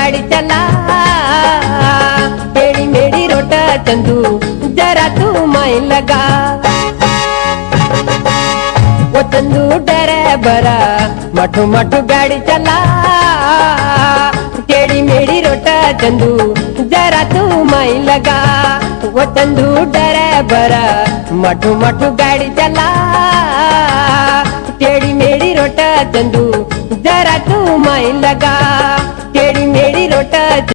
गाड़ी चला, टेढ़ी मेढ़ी रोट चंदू जरा तू माई लगा। वो चंदू ड्राइवर मठू मठू गाड़ी चला, टेढ़ी मेढ़ी रोट चंदू जरा तू माई लगा। वो चंदू ड्राइवर मठू मठू गाड़ी चला।